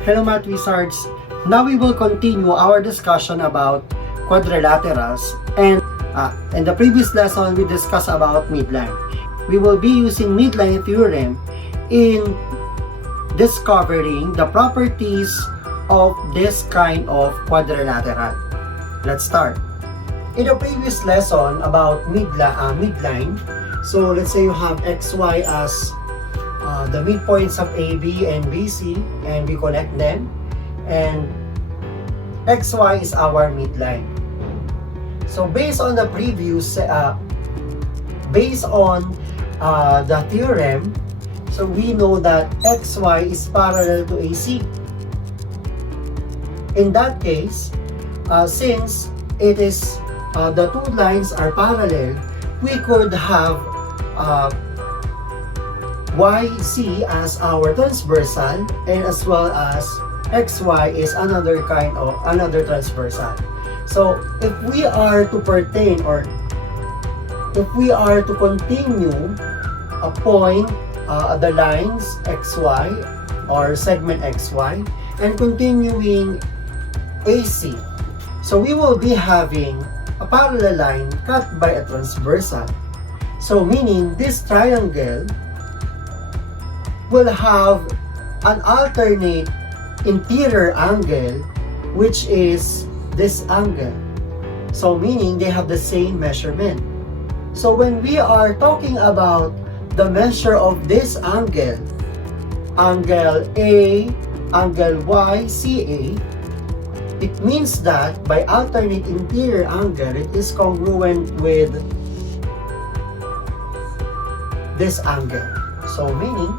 Hello Math Wizards! Now we will continue our discussion about quadrilaterals, and in the previous lesson we discussed about midline. We will be using midline theorem in discovering the properties of this kind of quadrilateral. Let's start. In the previous lesson about midline, so let's say you have xy as the midpoints of AB and BC, and we connect them, and xy is our midline. So based on the previous based on the theorem, so we know that xy is parallel to AC. In that case, since it is the two lines are parallel, we could have YC as our transversal, and as well as XY is another transversal. So if we are to pertain, or if we are to continue a point, the lines XY or segment XY, and continuing AC, so we will be having a parallel line cut by a transversal. So meaning this triangle will have an alternate interior angle, which is this angle. So meaning they have the same measurement. So when we are talking about the measure of this angle, angle A, angle YCA, it means that by alternate interior angle, it is congruent with this angle. So meaning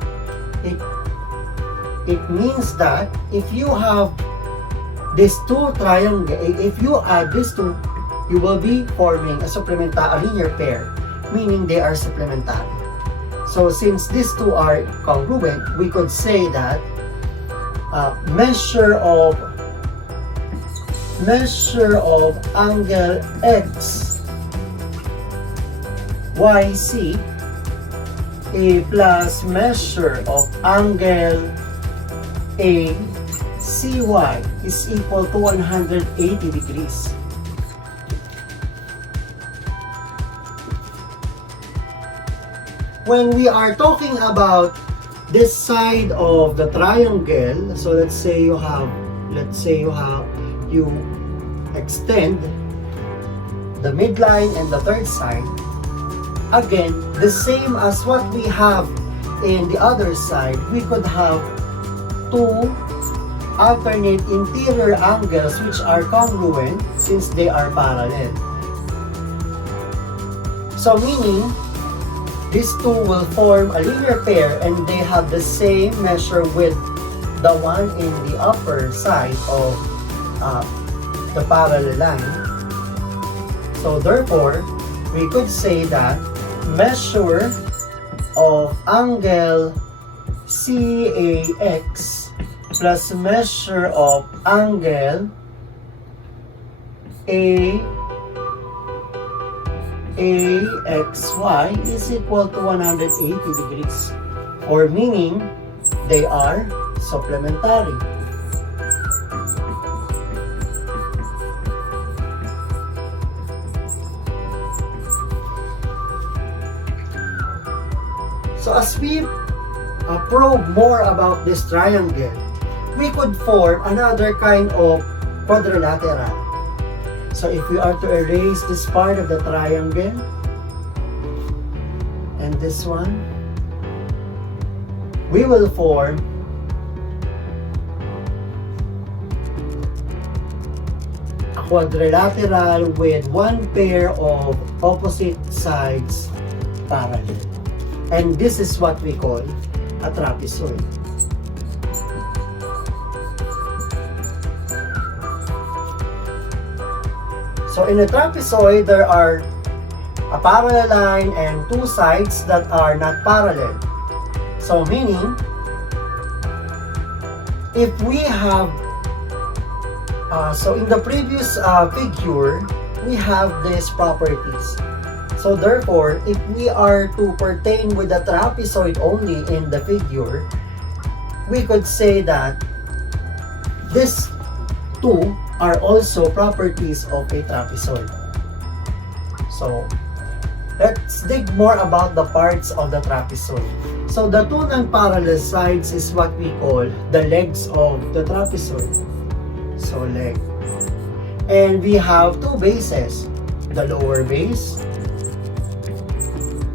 it means that if you have these two triangles, if you add these two, you will be forming a linear pair, meaning they are supplementary. So since these two are congruent, we could say that measure of angle X YC plus measure of angle A CY is equal to 180 degrees. When we are talking about this side of the triangle, so let's say you extend the midline and the third side. Again, the same as what we have in the other side, we could have two alternate interior angles which are congruent since they are parallel. So meaning, these two will form a linear pair and they have the same measure with the one in the upper side of the parallel line. So therefore, we could say that measure of angle CAX plus measure of angle AXY is equal to 180 degrees, or meaning they are supplementary. So as we probe more about this triangle, we could form another kind of quadrilateral. So if we are to erase this part of the triangle and this one, we will form a quadrilateral with one pair of opposite sides parallel. And this is what we call a trapezoid. So in a trapezoid, there are a parallel line and two sides that are not parallel. So meaning, if we have, so in the previous figure, we have these properties. So therefore, if we are to pertain with the trapezoid only in the figure, we could say that these two are also properties of a trapezoid. So, let's dig more about the parts of the trapezoid. So, the two non-parallel sides is what we call the legs of the trapezoid. So, leg. And we have two bases. The lower base.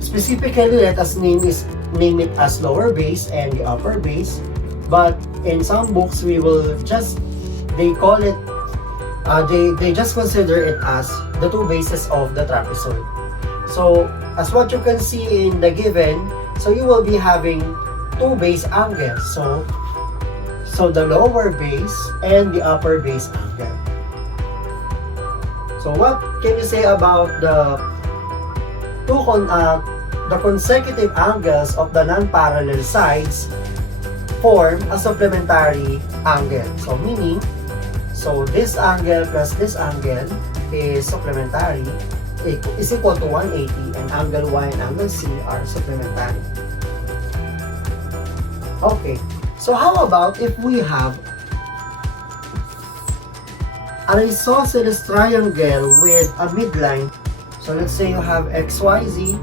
Specifically, let us name it as lower base and the upper base. But in some books, we will just, they call it, they just consider it as the two bases of the trapezoid. So, as what you can see in the given, so you will be having two base angles. So the lower base and the upper base angle. So what can you say about the the consecutive angles of the non-parallel sides form a supplementary angle? So meaning, so this angle plus this angle is supplementary, is equal to 180, and angle Y and angle C are supplementary. Okay, so how about if we have an isosceles triangle with a midline? So let's say you have XYZ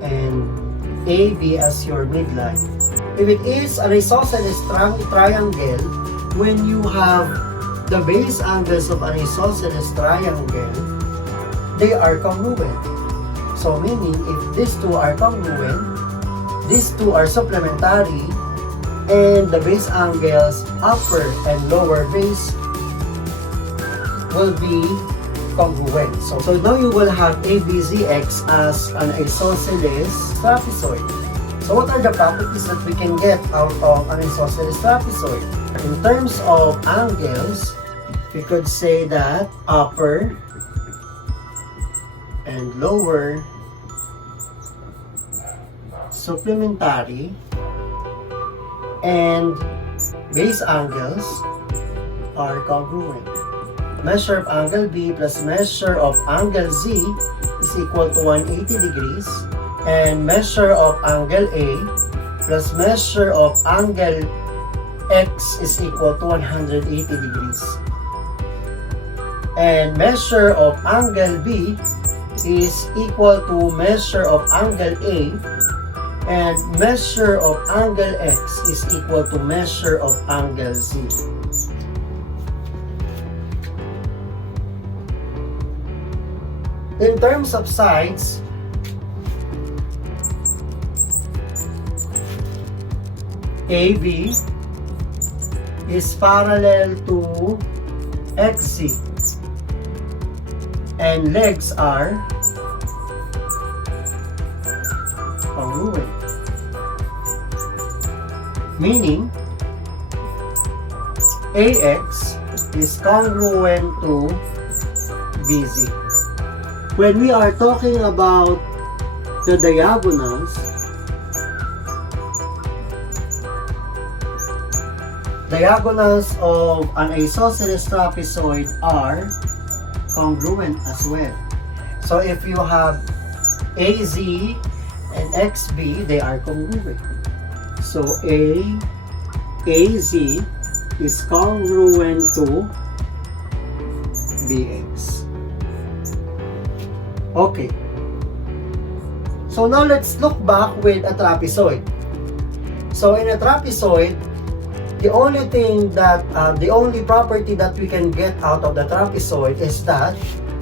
and AB as your midline. If it is an isosceles triangle, when you have the base angles of an isosceles triangle, they are congruent. So meaning, if these two are congruent, these two are supplementary, and the base angles upper and lower base will be congruent. So now you will have ABZX as an isosceles trapezoid. So what are the properties that we can get out of an isosceles trapezoid? In terms of angles, we could say that upper and lower supplementary, and base angles are congruent. Measure of angle B plus measure of angle Z is equal to 180 degrees, and measure of angle A plus measure of angle X is equal to 180 degrees. And measure of angle B is equal to measure of angle A, and measure of angle X is equal to measure of angle Z. In terms of sides, AB is parallel to XZ, and legs are congruent. Meaning, AX is congruent to BZ. When we are talking about the diagonals, diagonals of an isosceles trapezoid are congruent as well. So if you have AZ and XB, they are congruent. So AZ is congruent to BX. Okay. So now let's look back with a trapezoid. So in a trapezoid, the only thing that, the only property that we can get out of the trapezoid is that,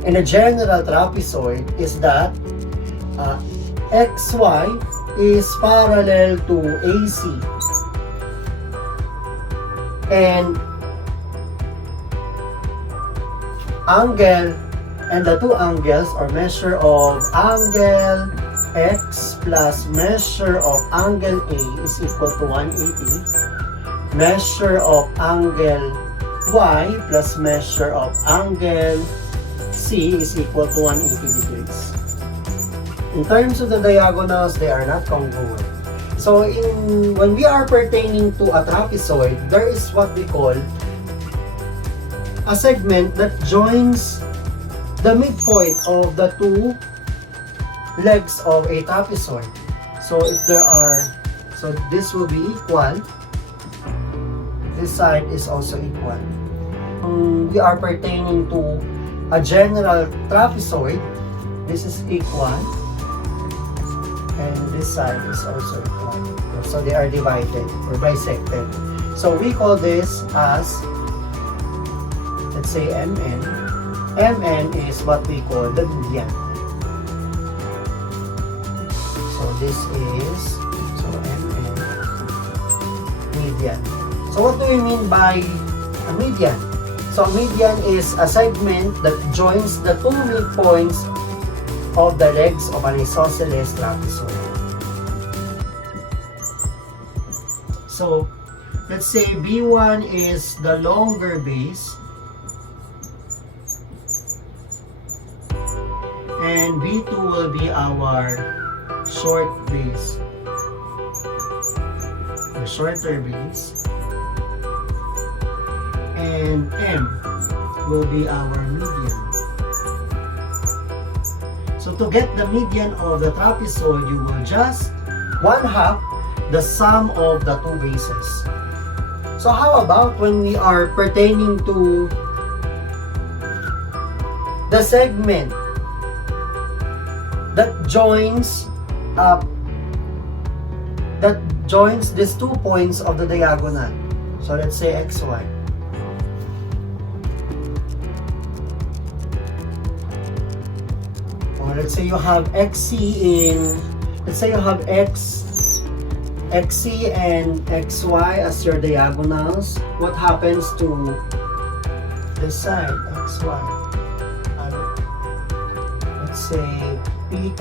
in a general trapezoid, is that XY is parallel to AC. And angle, and the two angles, or measure of angle X plus measure of angle A is equal to 180. Measure of angle Y plus measure of angle C is equal to 180 degrees. In terms of the diagonals, they are not congruent. So when we are pertaining to a trapezoid, there is what we call a segment that joins the midpoint of the two legs of a trapezoid. So if there are, so this will be equal, this side is also equal. We are pertaining to a general trapezoid. This is equal, and this side is also equal. So they are divided or bisected. So we call this as, let's say, MN. MN is what we call the median. So this is, so MN, median. So what do we mean by a median? So a median is a segment that joins the two midpoints of the legs of an isosceles trapezoid. So let's say B1 is the longer base and B2 will be our short base, the shorter base, and M will be our median. So to get the median of the trapezoid, you will just 1/2 the sum of the two bases. So how about when we are pertaining to the segment that joins these 2 points of the diagonal? So let's say XY. Or let's say you have XC in, let's say you have XC and XY as your diagonals. What happens to this side, XY? Let's say PQ.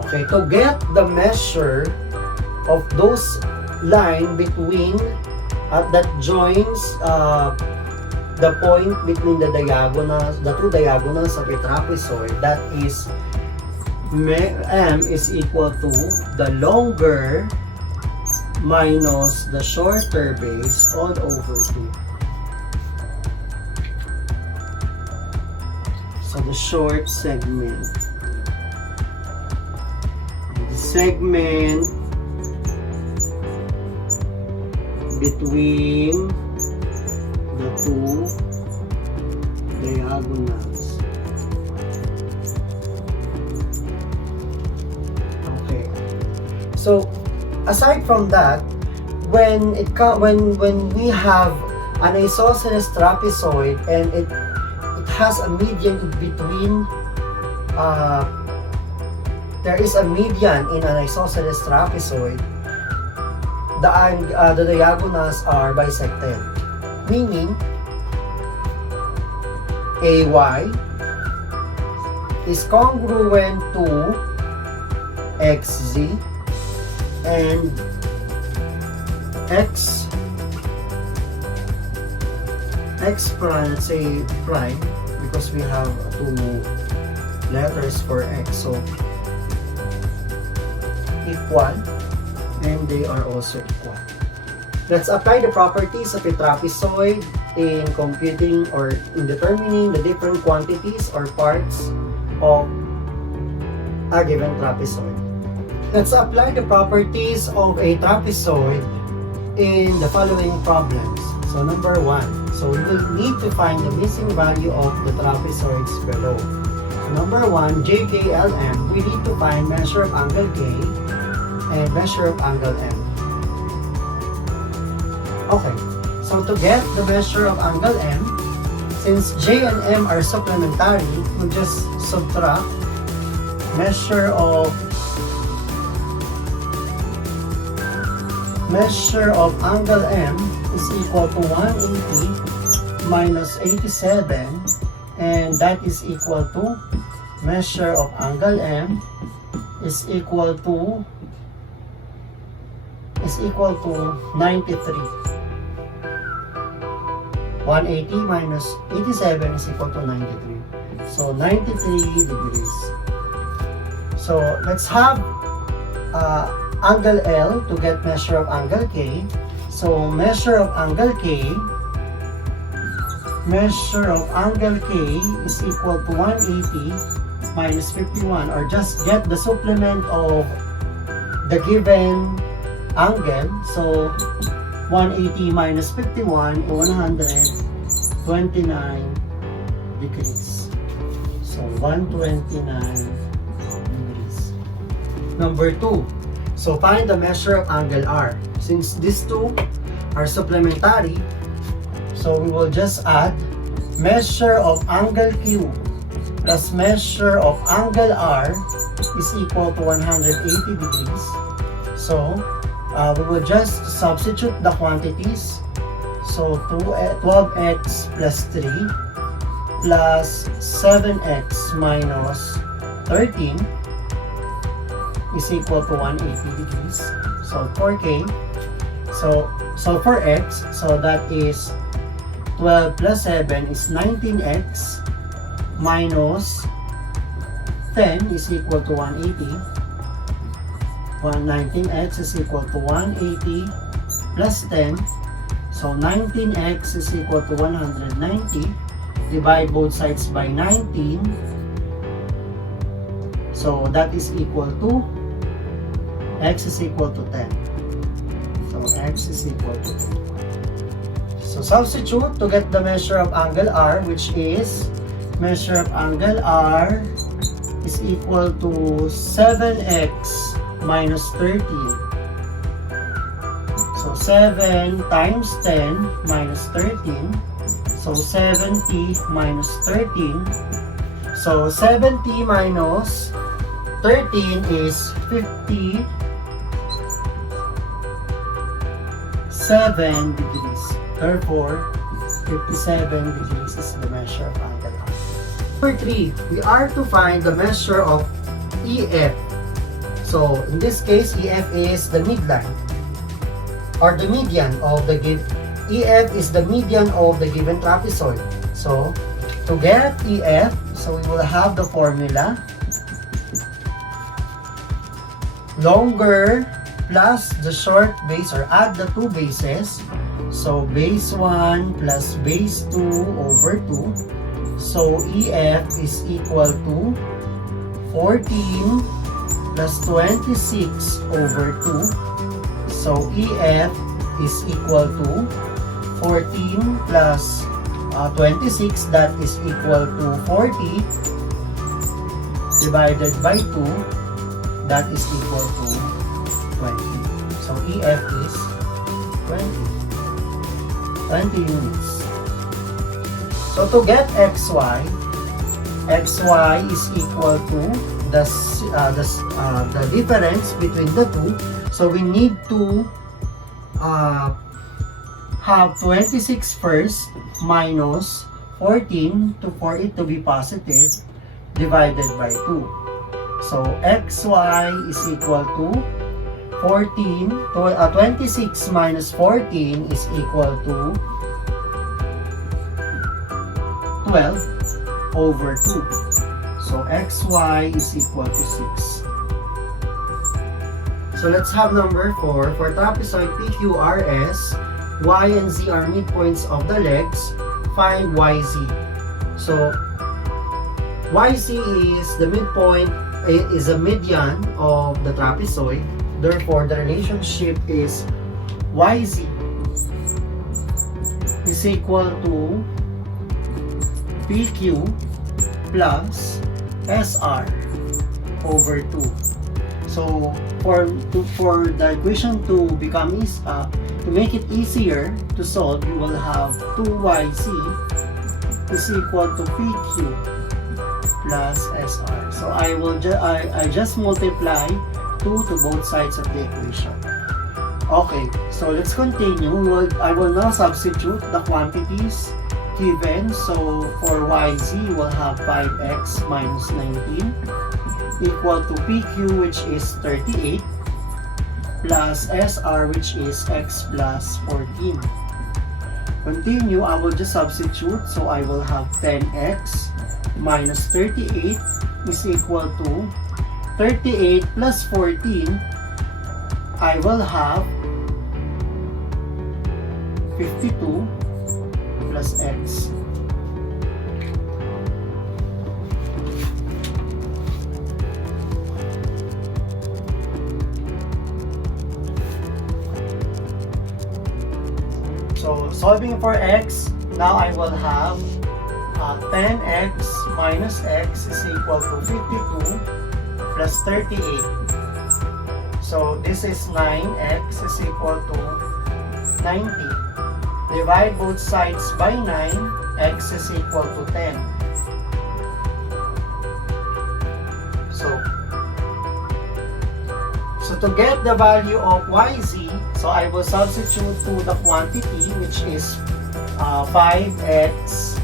Okay, to get the measure of those line between that joins the point between the diagonals, the two diagonals of a trapezoid, that is M is equal to the longer minus the shorter base all over 2. So the short segment, the segment between the two diagonals. Okay. So aside from that, when we have an isosceles trapezoid and it has a median in between, there is a median in an isosceles trapezoid, the diagonals are bisected, meaning AY is congruent to XZ and X prime, let's say prime, because we have 2 letters for X, so equal, and they are also equal. Let's apply the properties of a trapezoid in computing or in determining the different quantities or parts of a given trapezoid. Let's apply the properties of a trapezoid in the following problems. So number 1, so we will need to find the missing value of the trapezoids below. So number 1, JKLM, we need to find measure of angle K and measure of angle M. Okay, so to get the measure of angle M, since J and M are supplementary, we'll just subtract measure of angle M is equal to 180 minus 87, and that is equal to measure of angle M is equal to 93. 180 minus 87 is equal to 93. So 93 degrees. So let's have angle L to get measure of angle K. So measure of angle K is equal to 180 minus 51, or just get the supplement of the given angle. So 180 minus 51 is 129 degrees. So 129 degrees. Number 2. So find the measure of angle R. Since these two are supplementary, so we will just add measure of angle Q plus measure of angle R is equal to 180 degrees. So we will just substitute the quantities. So 12x plus 3 plus 7x minus 13 is equal to 180 degrees. So for K, so for X, so that is 12 plus 7 is 19x minus 10 is equal to 180. 19x is equal to 180 plus 10. So 19x is equal to 190. Divide both sides by 19. So that is equal to x is equal to 10. So x is equal to 10. So substitute to get the measure of angle R, which is measure of angle R is equal to 7x minus 13. So 7 times 10 minus 13. So 70 minus 13. So 70 minus 13 is 57 degrees. Therefore, 57 degrees is the measure of angle R. Number 3, we are to find the measure of EF. So in this case, EF is the midline or the median of the given. EF is the median of the given trapezoid. So to get EF, so we will have the formula longer plus the short base, or add the two bases. So base 1 plus base 2 over 2. So EF is equal to 14 plus 26 over 2. So EF is equal to 14 plus 26, that is equal to 40 divided by 2, that is equal to 20. So EF is 20 units. So to get XY is equal to the difference between the two. So we need to have 26 first minus 14 for it to be positive divided by 2. So XY is equal to 26 minus 14 is equal to 12 over 2. So XY is equal to 6. So let's have number 4. For trapezoid PQRS, Y and Z are midpoints of the legs. Find YZ. So YZ is the midpoint, is a median of the trapezoid. Therefore, the relationship is YZ is equal to PQ plus SR over 2. So for the equation to become to make it easier to solve, you will have 2YZ is equal to PQ plus SR. So I just multiply 2 to both sides of the equation. Okay, so let's continue. I will now substitute the quantities given. So for YZ, we will have 5x minus 19 equal to PQ, which is 38, plus SR, which is x plus 14. Continue, I will just substitute. So I will have 10x minus 38 is equal to 38 plus 14. I will have 52 plus x. So solving for x, now I will have 10x minus x is equal to 52 plus 38. So this is 9x is equal to 90. Divide both sides by 9, x is equal to 10. So to get the value of yz, so I will substitute to the quantity which is 5x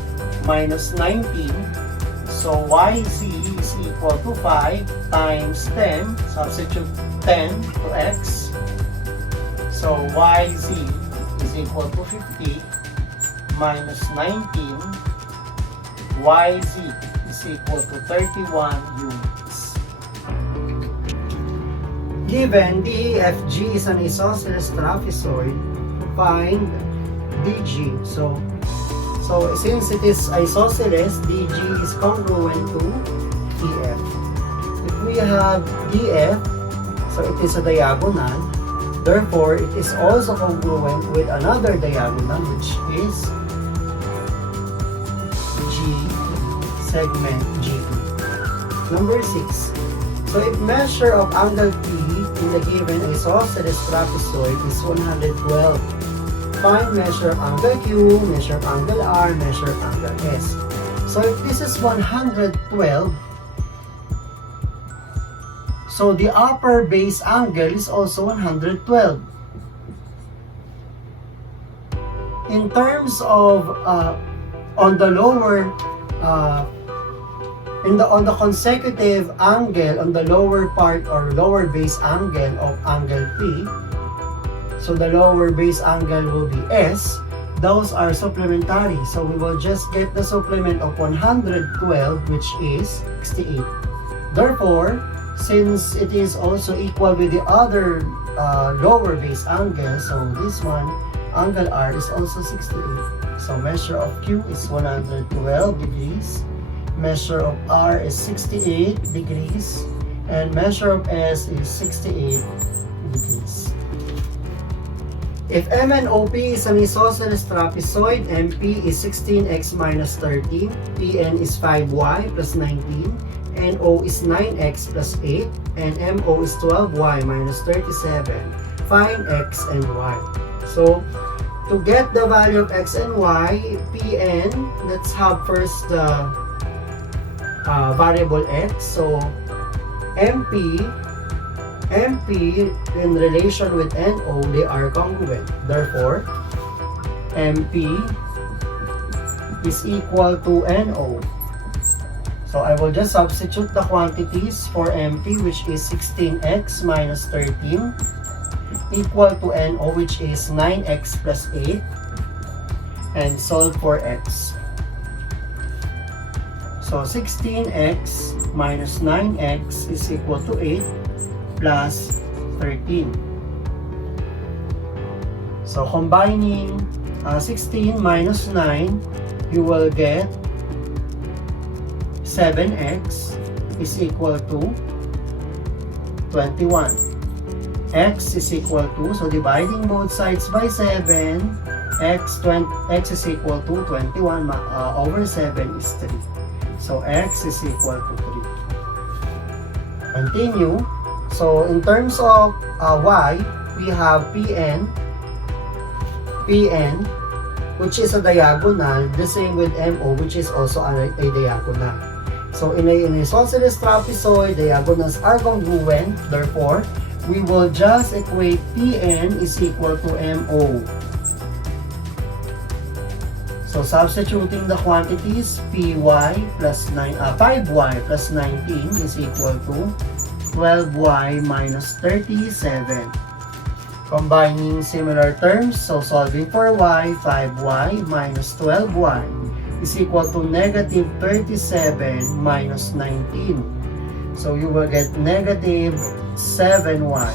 minus 19. So yz is equal to 5 times 10, substitute 10 to x. So yz is equal to 50 minus 19, yz is equal to 31 units. Given DEFG is an isosceles trapezoid, find DG. So since it is isosceles, DG is congruent to EF. If we have DF, so it is a diagonal, therefore it is also congruent with another diagonal which is G segment G2. Number 6. So if measure of angle P in the given isosceles trapezoid is 112, find measure of angle Q, measure of angle R, measure of angle S. So if this is 112, so the upper base angle is also 112. In terms of on the lower on the consecutive angle on the lower part or lower base angle of angle P, so the lower base angle will be S. Those are supplementary, so we will just get the supplement of 112, which is 68. Therefore, since it is also equal with the other lower base angle, so this one, angle R is also 68. So measure of Q is 112 degrees, measure of R is 68 degrees, and measure of S is 68 degrees. If M and OP is an isosceles trapezoid, MP is 16x minus 13, PN is 5y plus 19, NO is 9x plus 8, and MO is 12y minus 37. Find x and y. So, to get the value of x and y, PN, let's have first the variable x. So, MP in relation with NO, they are congruent. Therefore, MP is equal to NO. So I will just substitute the quantities for MP, which is 16x minus 13, equal to NO, which is 9x plus 8, and solve for x. So 16x minus 9x is equal to 8 plus 13. So combining 16 minus 9, you will get 7x is equal to 21. X is equal to, so dividing both sides by 7, x is equal to 21 over 7 is 3. So x is equal to 3. Continue. So in terms of y, we have PN, which is a diagonal, the same with MO, which is also a diagonal. So in an isosceles trapezoid, diagonals are congruent. Therefore, we will just equate PN is equal to MO. So substituting the quantities, PY plus 5y plus 19 is equal to 12y minus 37. Combining similar terms, so solving for y, 5y minus 12y is equal to negative 37 minus 19. So you will get negative 7y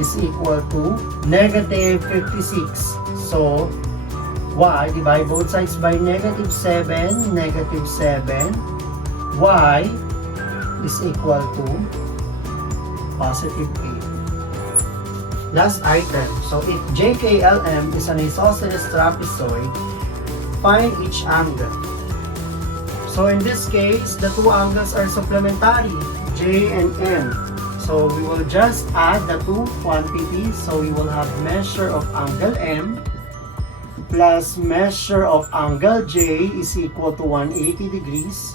is equal to negative 56. So y, divide both sides by negative 7, y is equal to positive 8. Last item. So if JKLM is an isosceles trapezoid, find each angle. So in this case, the two angles are supplementary, J and M. So we will just add the two quantities. So we will have measure of angle M plus measure of angle J is equal to 180 degrees.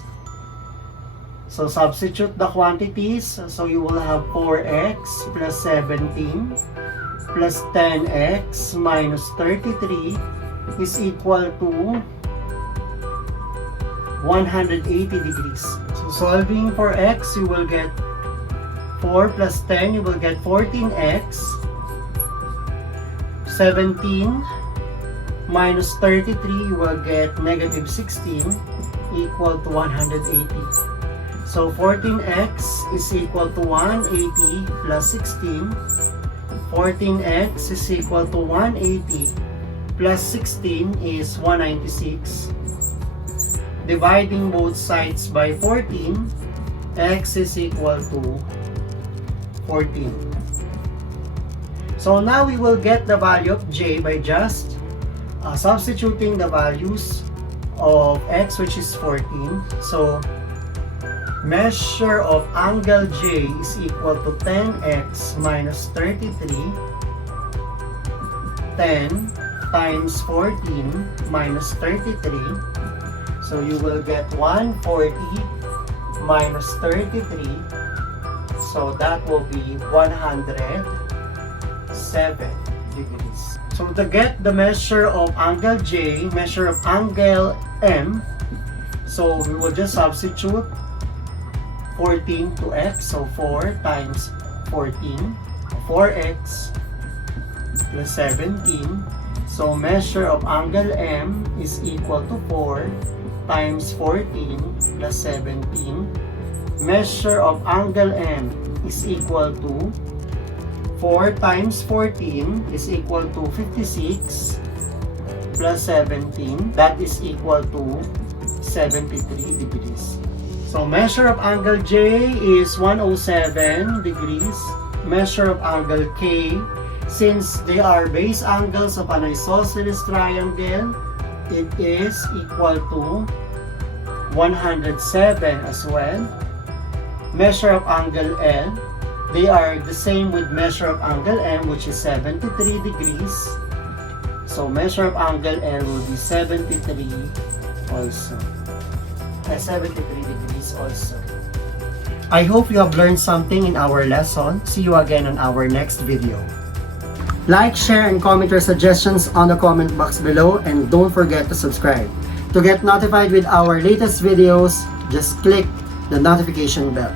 So substitute the quantities. So you will have 4x plus 17 plus 10x minus 33 is equal to 180 degrees. So solving for x, you will get 4 plus 10, you will get 14x. 17 minus 33, you will get negative 16 equal to 180. So 14x is equal to 180 plus 16. 14x is equal to 180 plus 16 is 196. Dividing both sides by 14, x is equal to 14. So now we will get the value of j by just substituting the values of x, which is 14. So measure of angle j is equal to 10x minus 33. 10 times 14 minus 33. So you will get 140 minus 33. So that will be 107 degrees. So to get the measure of angle J, measure of angle M, so we will just substitute 14 to x. So 4 times 14, 4x plus 17. So measure of angle M is equal to 4 times 14 plus 17. Measure of angle M is equal to 4 times 14 is equal to 56 plus 17. That is equal to 73 degrees. So measure of angle J is 107 degrees. Measure of angle K, since they are base angles of an isosceles triangle, it is equal to 107 as well. Measure of angle L, they are the same with measure of angle M, which is 73 degrees. So measure of angle L will be 73 also. 73 degrees also. I hope you have learned something in our lesson. See you again on our next video. Like, share, and comment your suggestions on the comment box below, and don't forget to subscribe. To get notified with our latest videos, just click the notification bell.